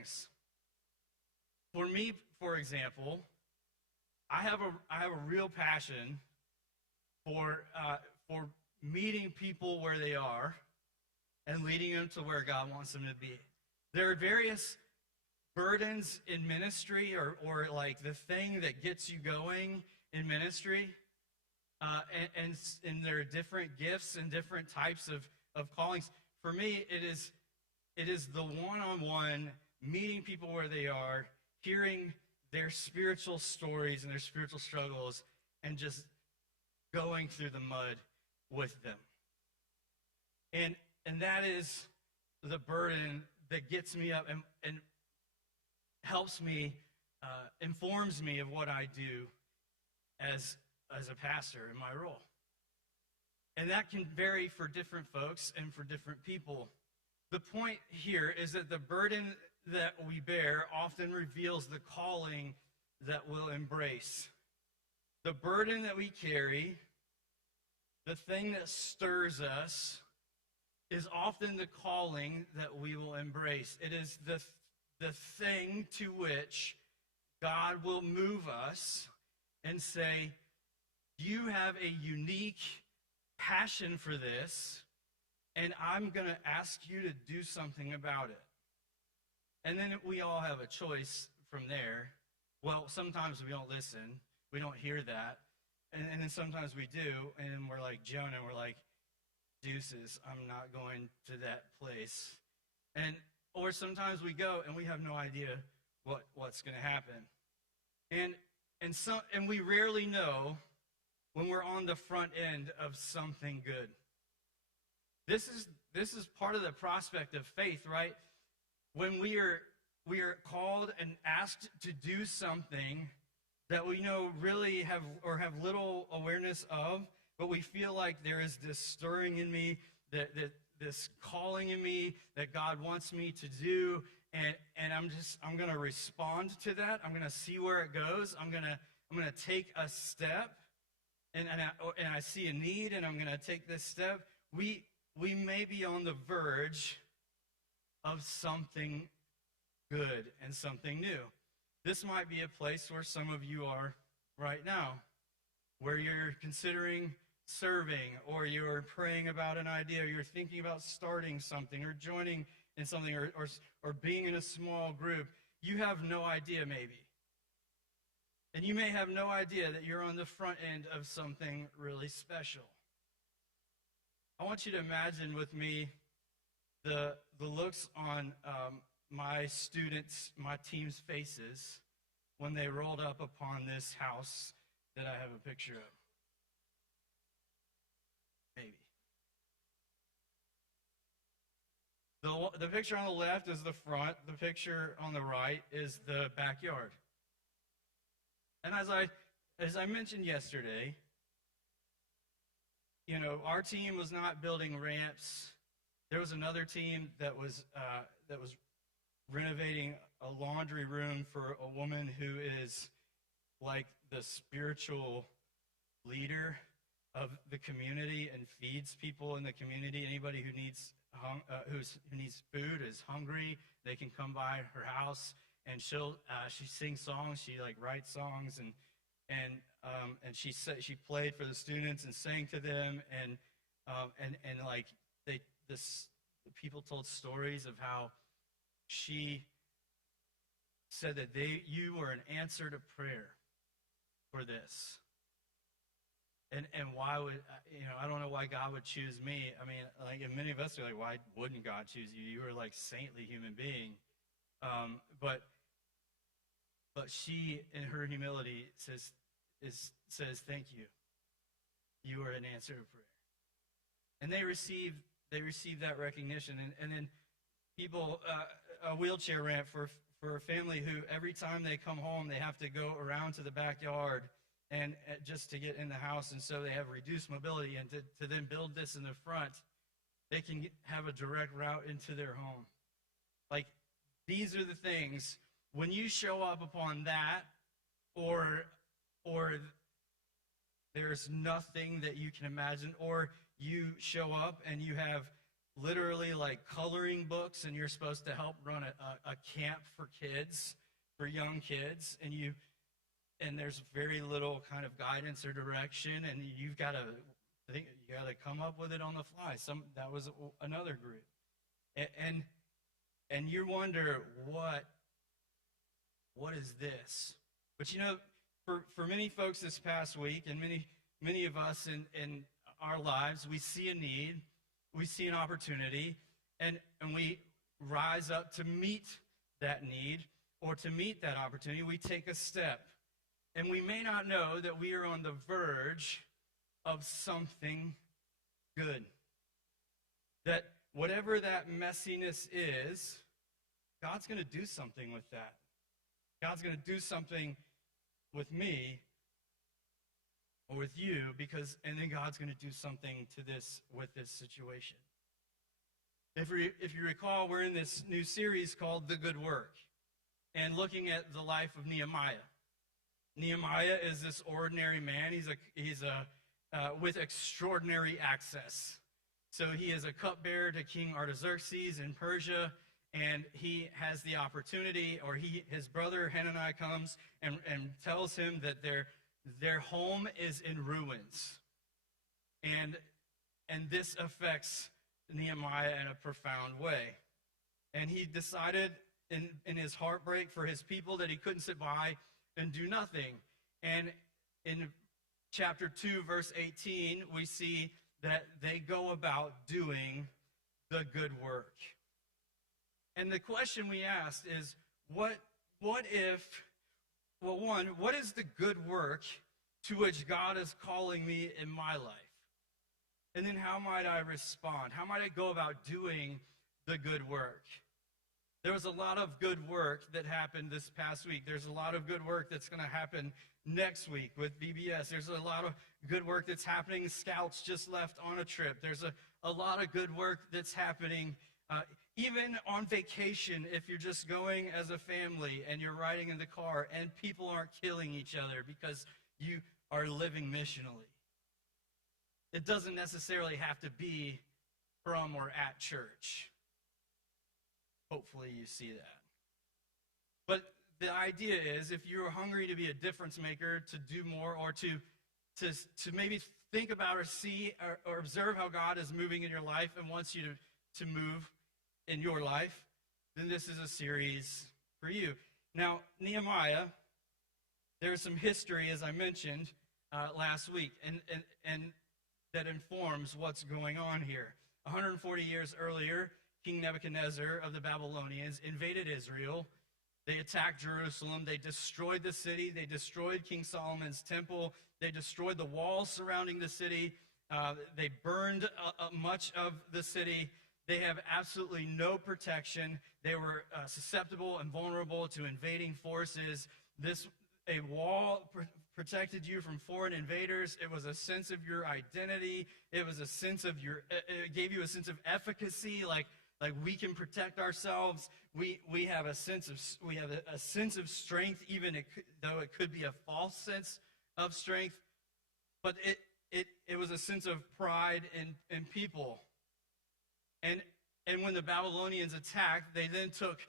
things. For me, for example, I have a real passion for meeting people where they are and leading them to where God wants them to be. There are various burdens in ministry, or like the thing that gets you going in ministry, and there are different gifts and different types of callings. For me, it is the one-on-one meeting people where they are, hearing their spiritual stories and their spiritual struggles, and just going through the mud with them. And that is the burden that gets me up and helps me, informs me of what I do as a pastor in my role. And that can vary for different folks and for different people. The point here is that the burden that we bear often reveals the calling that we'll embrace. The burden that we carry, the thing that stirs us, is often the calling that we will embrace. It is the thing to which God will move us and say, you have a unique passion for this, and I'm going to ask you to do something about it. And then we all have a choice from there. Well, sometimes we don't listen. We don't hear that. And then sometimes we do, and we're like Jonah, we're like, deuces, I'm not going to that place. Or sometimes we go and we have no idea what's going to happen. And we rarely know when we're on the front end of something good. This is part of the prospect of faith, right? When we are called and asked to do something that we know really have little awareness of, but we feel like there is this stirring in me, that this calling in me that God wants me to do, and I'm going to respond to that. I'm going to see where it goes. I'm going to take a step, and I see a need, and I'm going to take this step. We may be on the verge of something good and something new. This might be a place where some of you are right now, where you're considering serving, or you're praying about an idea, or you're thinking about starting something, or joining in something, or being in a small group. You have no idea, maybe. And you may have no idea that you're on the front end of something really special. I want you to imagine with me the looks on my students, my team's faces, when they rolled up upon this house that I have a picture of. Maybe. The picture on the left is the front. The picture on the right is the backyard. And as I mentioned yesterday, our team was not building ramps. There was another team that was renovating a laundry room for a woman who is like the spiritual leader of the community and feeds people in the community. Anybody who needs food, is hungry, they can come by her house, and she sings songs. She writes songs, and she played for the students and sang to them, and the people told stories of how she said that you were an answer to prayer for this. And why would, I don't know why God would choose me. I mean, and many of us are like, why wouldn't God choose you? You were like saintly human being. But she, in her humility, says, thank you. You are an answer to prayer. And they received that recognition. And then people, a wheelchair ramp for a family who every time they come home, they have to go around to the backyard and just to get in the house, and so they have reduced mobility, and to then build this in the front, they can have a direct route into their home. Like, these are the things, when you show up upon that, or there's nothing that you can imagine, or you show up and you have literally like coloring books, and you're supposed to help run a camp for kids, for young kids, and there's very little kind of guidance or direction, and you've got to come up with it on the fly. That was another group, and you wonder what is this? But for many folks this past week, and many of us in our lives, we see a need, we see an opportunity, and we rise up to meet that need or to meet that opportunity. We take a step, and we may not know that we are on the verge of something good. That whatever that messiness is, God's going to do something with that. God's going to do something with me or with you, and then God's going to do something with this situation. If you recall, we're in this new series called The Good Work, and looking at the life of Nehemiah. Nehemiah is this ordinary man. He's with extraordinary access. So he is a cupbearer to King Artaxerxes in Persia, and he has the opportunity, or his brother Hananiah comes and tells him that their home is in ruins. And this affects Nehemiah in a profound way. And he decided in his heartbreak for his people that he couldn't sit by and do nothing. And in chapter 2, verse 18, we see that they go about doing the good work. And the question we asked is, what is the good work to which God is calling me in my life? And then how might I respond? How might I go about doing the good work? There was a lot of good work that happened this past week. There's a lot of good work that's going to happen next week with VBS. There's a lot of good work that's happening. Scouts just left on a trip. There's a lot of good work that's happening even on vacation, if you're just going as a family and you're riding in the car and people aren't killing each other because you are living missionally. It doesn't necessarily have to be from or at church. Hopefully you see that. But the idea is, if you're hungry to be a difference maker, to do more, or to maybe think about or see or observe how God is moving in your life and wants you to move in your life, then this is a series for you. Now, Nehemiah, there's some history, as I mentioned last week, and that informs what's going on here. 140 years earlier, King Nebuchadnezzar of the Babylonians invaded Israel. They attacked Jerusalem. They destroyed the city. They destroyed King Solomon's temple. They destroyed the walls surrounding the city. They burned much of the city. They have absolutely no protection. They were susceptible and vulnerable to invading forces. A wall protected you from foreign invaders. It was a sense of your identity. It was a sense of it gave you a sense of efficacy, like we can protect ourselves. We have a sense of strength, even though it could be a false sense of strength. But it was a sense of pride in people. And when the Babylonians attacked, they then took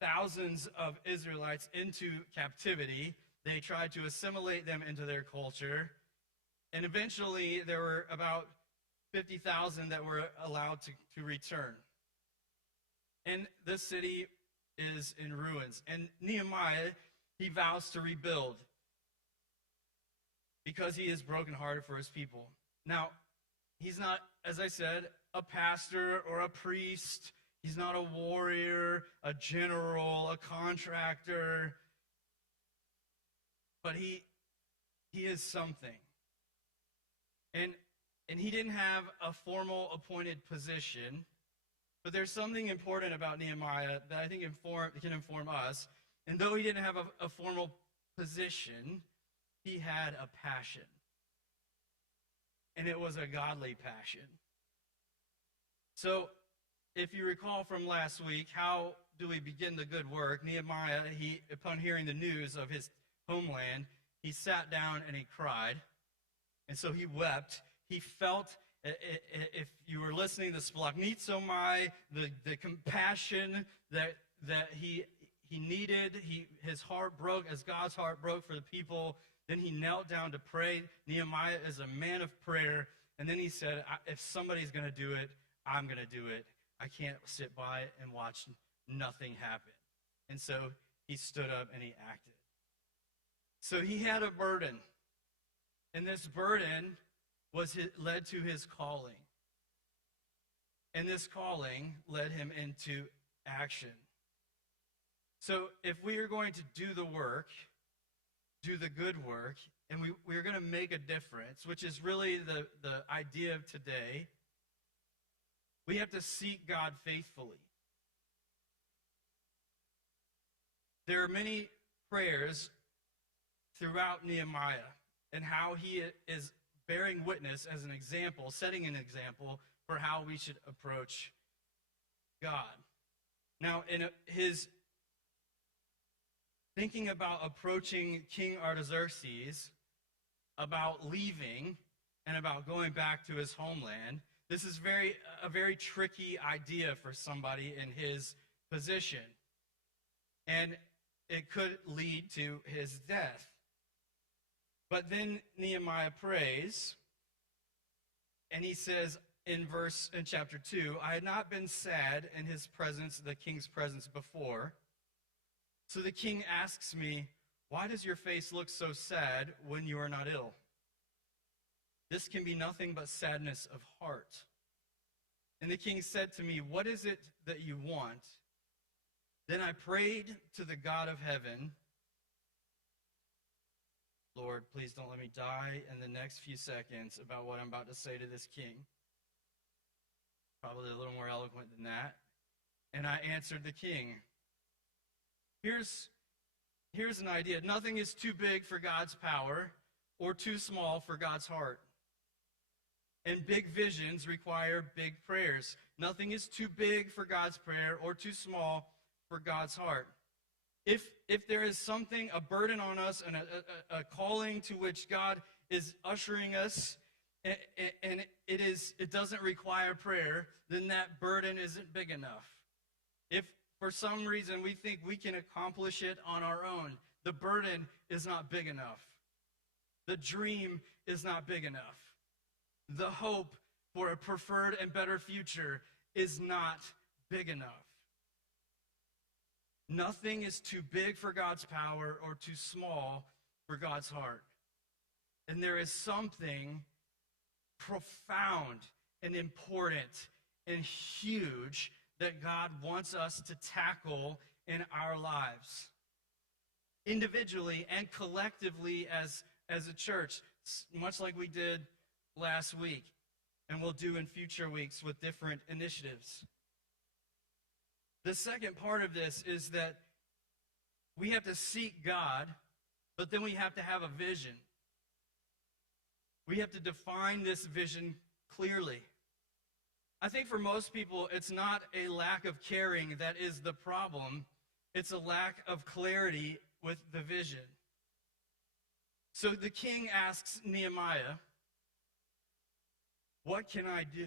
thousands of Israelites into captivity. They tried to assimilate them into their culture. And eventually, there were about 50,000 that were allowed to return. And the city is in ruins. And Nehemiah, he vows to rebuild because he is brokenhearted for his people. Now, he's not, as I said, a pastor or a priest. He's not a warrior, a general, a contractor. But he is something. And he didn't have a formal appointed position. But there's something important about Nehemiah that I think can inform us. And though he didn't have a formal position, he had a passion. And it was a godly passion. So, if you recall from last week, how do we begin the good work? Nehemiah, upon hearing the news of his homeland, he sat down and he cried. And so he wept. He felt If you were listening, the splagnitzomai, the compassion that he needed, his heart broke as God's heart broke for the people. Then he knelt down to pray. Nehemiah is a man of prayer. And then he said, if somebody's going to do it, I'm going to do it. I can't sit by and watch nothing happen. And so he stood up and he acted. So he had a burden. And this burden led to his calling. And this calling led him into action. So if we are going to do the work, do the good work, and we're going to make a difference, which is really the idea of today, we have to seek God faithfully. There are many prayers throughout Nehemiah and how he is bearing witness as an example, setting an example for how we should approach God. Now, in his thinking about approaching King Artaxerxes, about leaving and about going back to his homeland, this is a very tricky idea for somebody in his position. And it could lead to his death. But then Nehemiah prays, and he says in chapter 2, I had not been sad in his presence, the king's presence before. So the king asks me, why does your face look so sad when you are not ill? This can be nothing but sadness of heart. And the king said to me, what is it that you want? Then I prayed to the God of heaven, Lord, please don't let me die in the next few seconds about what I'm about to say to this king. Probably a little more eloquent than that. And I answered the king. Here's an idea. Nothing is too big for God's power or too small for God's heart. And big visions require big prayers. Nothing is too big for God's prayer or too small for God's heart. If there is something, a burden on us and a calling to which God is ushering us, and it doesn't require prayer, then that burden isn't big enough. If for some reason we think we can accomplish it on our own, the burden is not big enough. The dream is not big enough. The hope for a preferred and better future is not big enough. Nothing is too big for God's power or too small for God's heart. And there is something profound and important and huge that God wants us to tackle in our lives, individually and collectively as a church, much like we did last week and we'll do in future weeks with different initiatives. The second part of this is that we have to seek God, but then we have to have a vision. We have to define this vision clearly. I think for most people, it's not a lack of caring that is the problem. It's a lack of clarity with the vision. So the king asks Nehemiah, what can I do?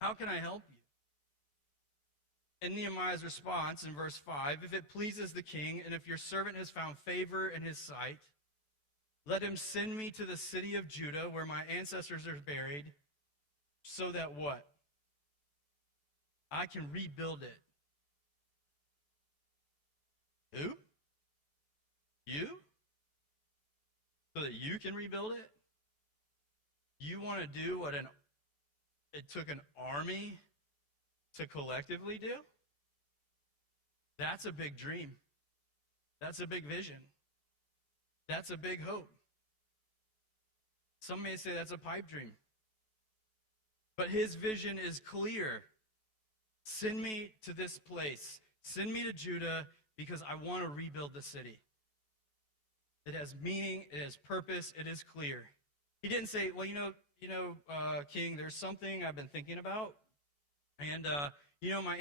How can I help you? And Nehemiah's response in verse 5, if it pleases the king, and if your servant has found favor in his sight, let him send me to the city of Judah where my ancestors are buried, so that what? I can rebuild it. Who? You? So that you can rebuild it? You want to do what it took an army to collectively do? That's a big dream. That's a big vision. That's a big hope. Some may say that's a pipe dream. But his vision is clear. Send me to this place. Send me to Judah because I want to rebuild the city. It has meaning, it has purpose, it is clear. He didn't say, well, King, there's something I've been thinking about. And, my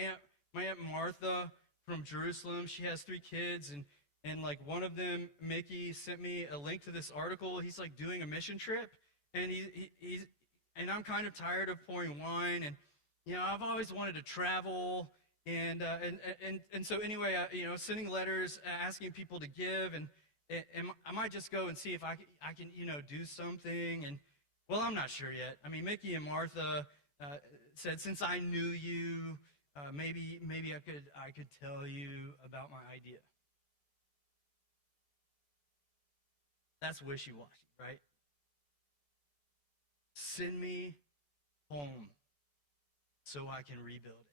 Aunt Martha from Jerusalem, she has 3 kids, and like one of them, Mickey, sent me a link to this article. He's like doing a mission trip, and I'm kind of tired of pouring wine, and I've always wanted to travel, and so anyway, sending letters asking people to give, and I might just go and see if I can do something. And well, I'm not sure yet. I mean, Mickey and Martha said, since I knew you, maybe I could tell you about my idea. That's wishy-washy, right? Send me home so I can rebuild it.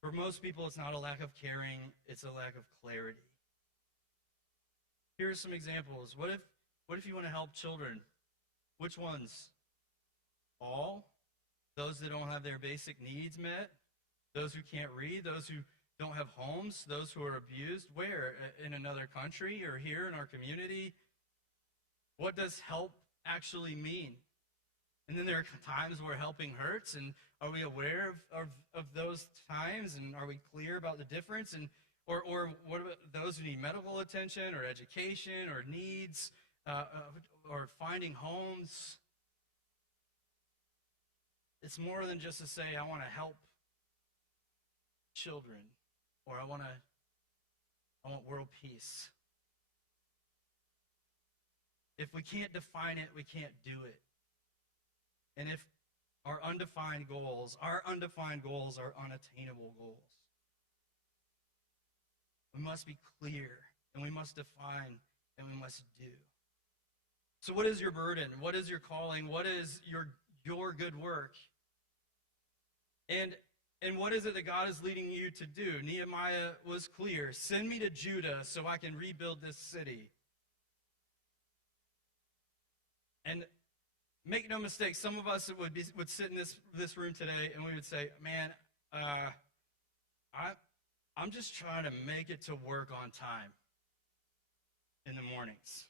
For most people, it's not a lack of caring, it's a lack of clarity. Here are some examples. What if you want to help children? Which ones? All? Those that don't have their basic needs met? Those who can't read? Those who don't have homes? Those who are abused? Where? In another country or here in our community? What does help actually mean? And then there are times where helping hurts, and are we aware of those times, and are we clear about the difference? And or what about those who need medical attention or education or needs or finding homes? It's more than just to say, I want to help children, or I want world peace. If we can't define it, we can't do it. And if our undefined goals are unattainable goals, we must be clear, and we must define, and we must do. So what is your burden? What is your calling? What is your good work? And what is it that God is leading you to do? Nehemiah was clear. Send me to Judah so I can rebuild this city. And make no mistake, some of us would sit in this room today and we would say, man, I'm just trying to make it to work on time in the mornings.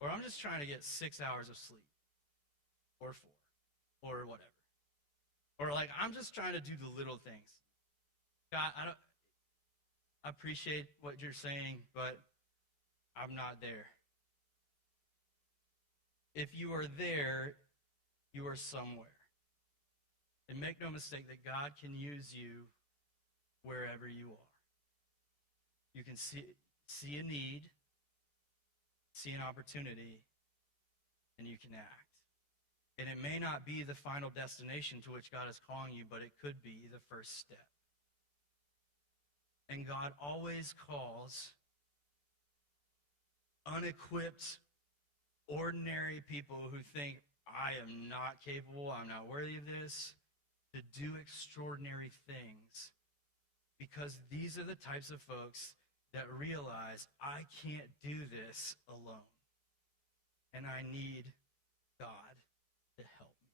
Or I'm just trying to get 6 hours of sleep. Or 4. Or whatever. Or like, I'm just trying to do the little things. God, I appreciate what you're saying, but I'm not there. If you are there, you are somewhere. And make no mistake that God can use you wherever you are. You can see a need, see an opportunity, and you can act. And it may not be the final destination to which God is calling you, but it could be the first step. And God always calls unequipped, ordinary people who think, I am not capable, I'm not worthy of this, to do extraordinary things. Because these are the types of folks that realize, I can't do this alone. And I need God to help me.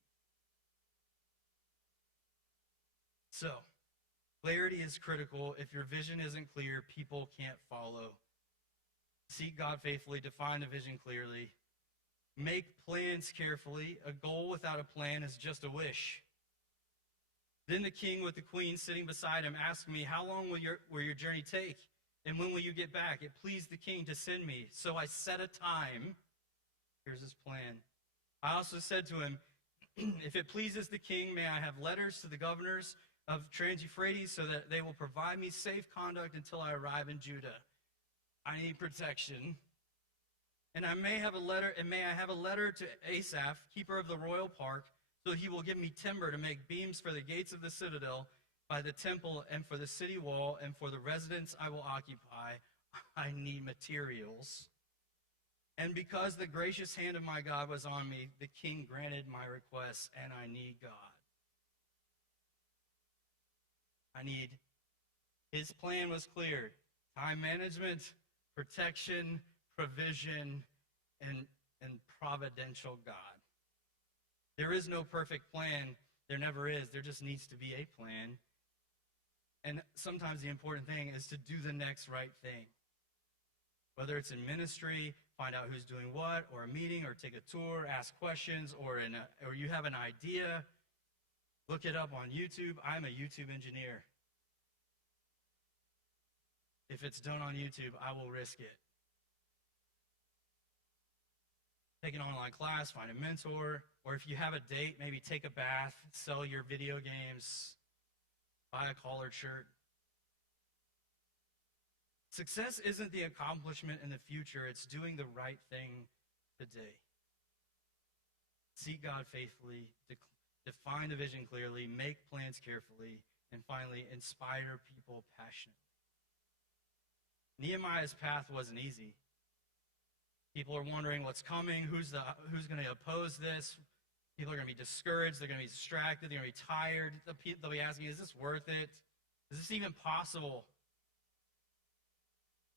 So, clarity is critical. If your vision isn't clear, people can't follow. Seek God faithfully, define the vision clearly. Make plans carefully. A goal without a plan is just a wish. Then the king with the queen sitting beside him asked me, how long will your journey take? And when will you get back? It pleased the king to send me. So I set a time. Here's his plan. I also said to him, if it pleases the king, may I have letters to the governors of Trans-Euphrates so that they will provide me safe conduct until I arrive in Judah. I need protection. And may I have a letter to Asaph, keeper of the royal park, so he will give me timber to make beams for the gates of the citadel, by the temple, and for the city wall, and for the residence I will occupy. I need materials. And because the gracious hand of my God was on me, the king granted my request, and I need God. His plan was clear. Time management, protection, provision, and providential God. There is no perfect plan. There never is. There just needs to be a plan. And sometimes the important thing is to do the next right thing. Whether it's in ministry, find out who's doing what, or a meeting, or take a tour, ask questions, or you have an idea, look it up on YouTube. I'm a YouTube engineer. If it's done on YouTube, I will risk it. Take an online class, find a mentor, or if you have a date, maybe take a bath, sell your video games, buy a collared shirt. Success isn't the accomplishment in the future, it's doing the right thing today. Seek God faithfully, define the vision clearly, make plans carefully, and finally, inspire people passionately. Nehemiah's path wasn't easy. People are wondering what's coming, who's going to oppose this. People are going to be discouraged, they're going to be distracted, they're going to be tired. They'll be asking, is this worth it? Is this even possible?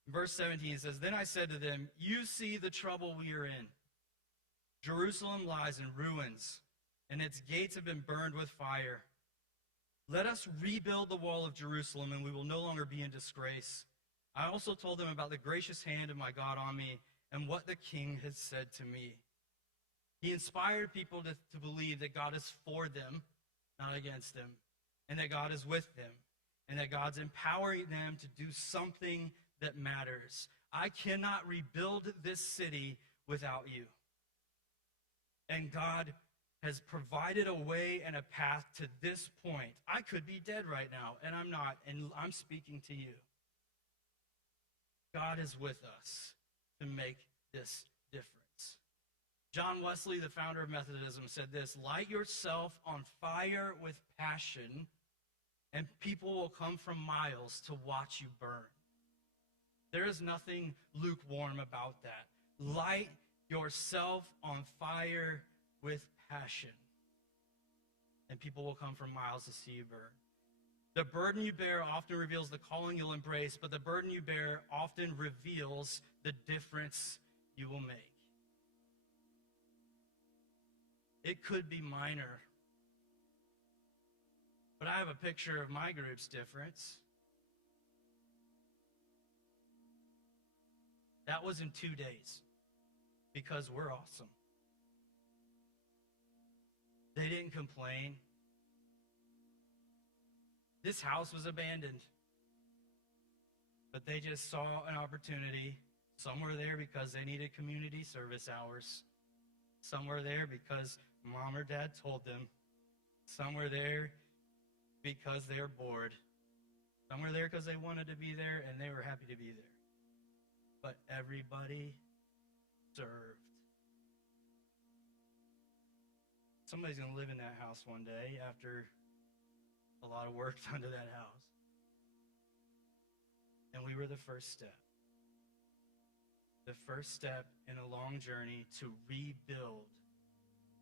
Verse 17 says, "Then I said to them, you see the trouble we are in. Jerusalem lies in ruins, and its gates have been burned with fire. Let us rebuild the wall of Jerusalem, and we will no longer be in disgrace. I also told them about the gracious hand of my God on me, and what the king has said to me." He inspired people to believe that God is for them, not against them, and that God is with them, and that God's empowering them to do something that matters. I cannot rebuild this city without you. And God has provided a way and a path to this point. I could be dead right now, and I'm not, and I'm speaking to you. God is with us to make this difference. John Wesley, the founder of Methodism, said this: "Light yourself on fire with passion, and people will come from miles to watch you burn." There is nothing lukewarm about that. Light yourself on fire with passion, and people will come from miles to see you burn. The burden you bear often reveals the calling you'll embrace, but the burden you bear often reveals the difference you will make. It could be minor, but I have a picture of my group's difference. That was in 2 days, because we're awesome. They didn't complain. This house was abandoned, but they just saw an opportunity. Some were there because they needed community service hours. Some were there because mom or dad told them. Some were there because they were bored. Some were there because they wanted to be there and they were happy to be there. But everybody served. Somebody's going to live in that house one day after a lot of work done to that house. And we were the first step. The first step in a long journey to rebuild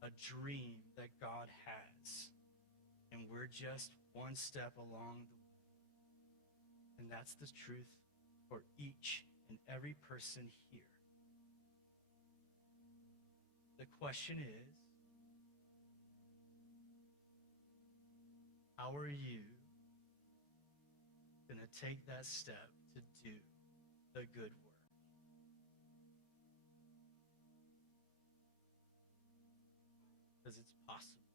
a dream that God has. And we're just one step along the way. And that's the truth for each and every person here. The question is, how are you going to take that step to do the good work? Because it's possible.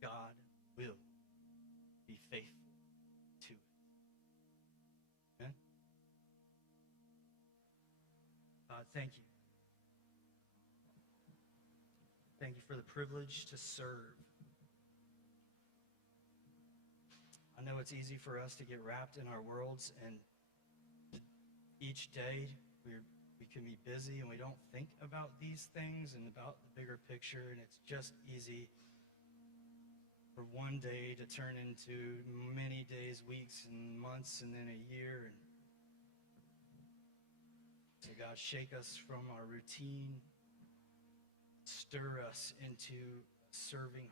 God will be faithful to it. Amen? God, thank you. Thank you for the privilege to serve. I know it's easy for us to get wrapped in our worlds, and each day we can be busy and we don't think about these things and about the bigger picture, and it's just easy for one day to turn into many days, weeks, and months, and then a year. And so God, shake us from our routine. Stir us into serving.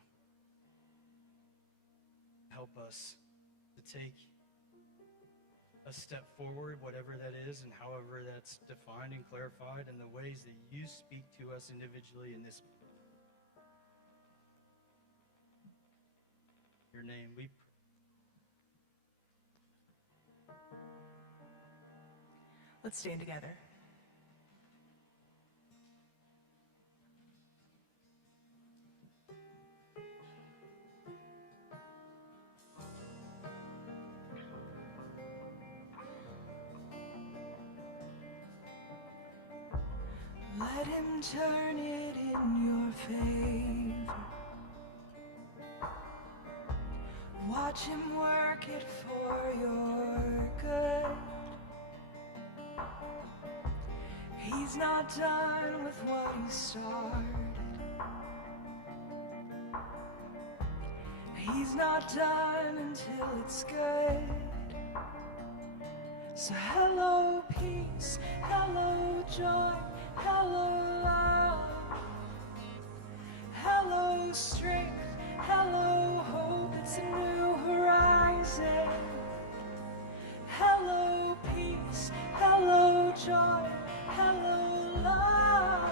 Help us to take a step forward, whatever that is, and however that's defined and clarified, in the ways that you speak to us individually in this. In your name we pray. Let's stand together. Let him turn it in your favor. Watch him work it for your good. He's not done with what he started. He's not done until it's good. So hello peace, hello joy, hello love, hello strength, hello hope, it's a new horizon. Hello peace, hello joy, hello love,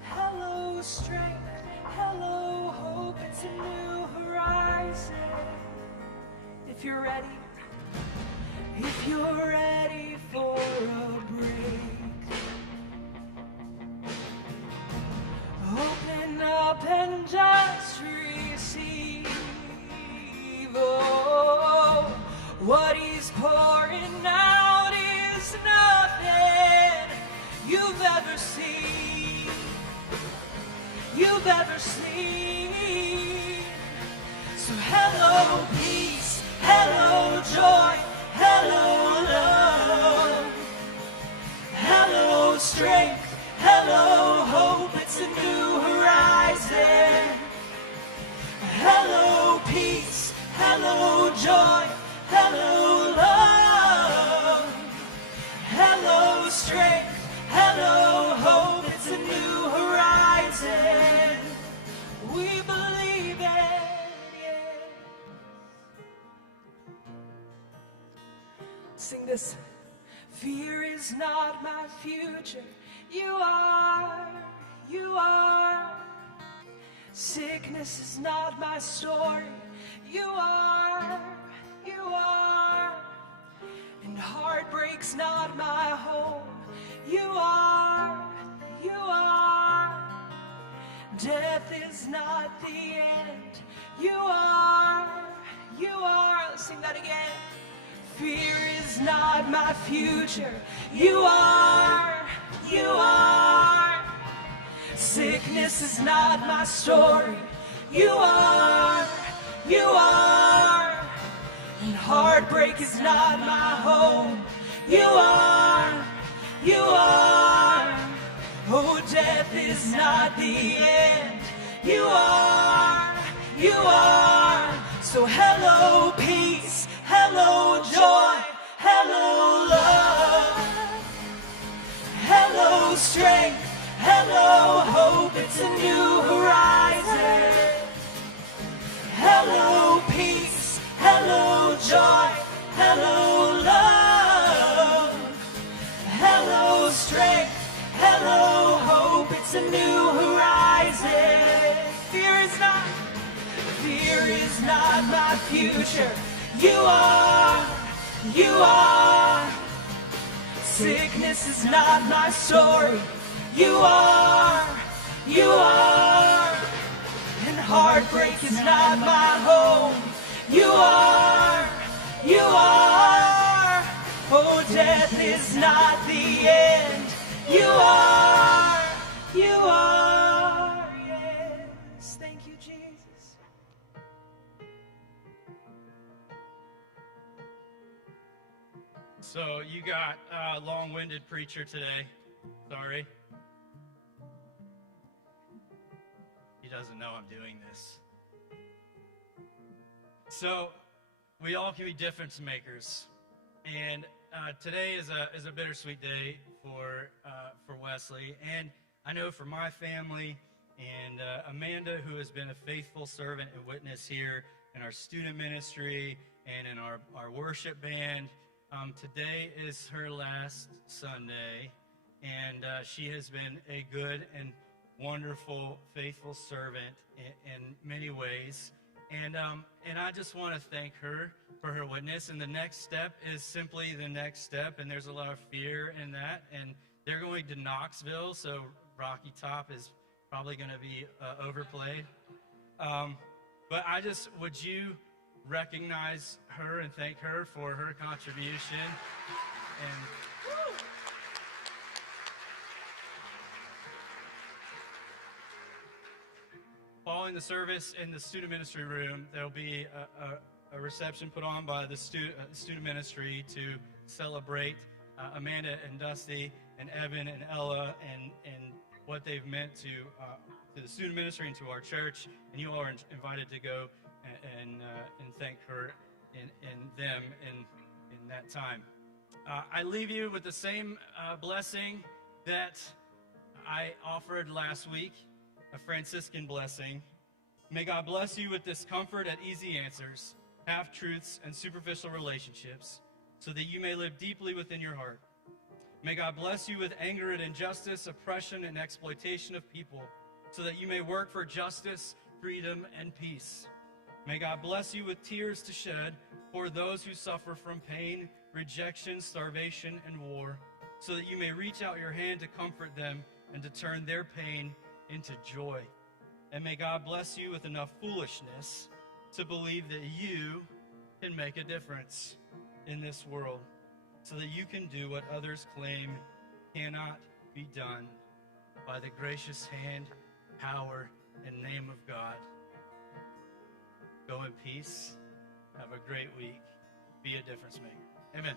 hello strength, hello hope, it's a new horizon. If you're ready for a break, open up and just receive. Oh, what he's pouring out is nothing you've ever seen. You've ever seen. So hello peace, hello joy, hello love, hello strength, hello hope, it's a new horizon. Hello peace, hello joy, hello love, hello strength, hello hope, it's a new horizon. We believe it, yes. Sing this. Fear is not my future. You are, you are. Sickness is not my story. You are, you are. And heartbreak's not my home. You are, you are. Death is not the end. You are, you are. Let's sing that again. Fear is not my future. You are, you are. Sickness is not my story. You are, you are. And heartbreak is not my home. You are, you are. Oh, death is not the end. You are, you are. So hello peace, hello joy, hello love, hello strength, hello hope, it's a new horizon. Hello peace, hello joy, hello love, hello strength, hello hope, it's a new horizon. Fear is not my future. You are, you are. Sickness is not my story. You are, you are. And heartbreak is not my home. You are, you are. Oh, death is not the end. You are, you are. Yes, thank you, Jesus. So you got a long-winded preacher today. Sorry. He doesn't know I'm doing this. So we all can be difference makers. And today is a bittersweet day for Wesley. And I know for my family and Amanda, who has been a faithful servant and witness here in our student ministry and in our worship band. Today is her last Sunday, and she has been a good and wonderful, faithful servant in many ways. And I just want to thank her for her witness. And the next step is simply the next step, and there's a lot of fear in that. And they're going to Knoxville, so Rocky Top is probably going to be overplayed. But would you recognize her and thank her for her contribution? And following the service in the student ministry room, there'll be a reception put on by the student ministry to celebrate Amanda and Dusty and Evan and Ella and what they've meant to the student ministry and to our church. And you all are invited to go and thank her and them in that time. I leave you with the same blessing that I offered last week, a Franciscan blessing. May God bless you with this comfort at easy answers, half-truths, and superficial relationships, so that you may live deeply within your heart. May God bless you with anger at injustice, oppression, and exploitation of people, so that you may work for justice, freedom, and peace. May God bless you with tears to shed for those who suffer from pain, rejection, starvation, and war, so that you may reach out your hand to comfort them and to turn their pain into joy. And may God bless you with enough foolishness to believe that you can make a difference in this world, so that you can do what others claim cannot be done by the gracious hand, power, and name of God. Go in peace. Have a great week. Be a difference maker. Amen.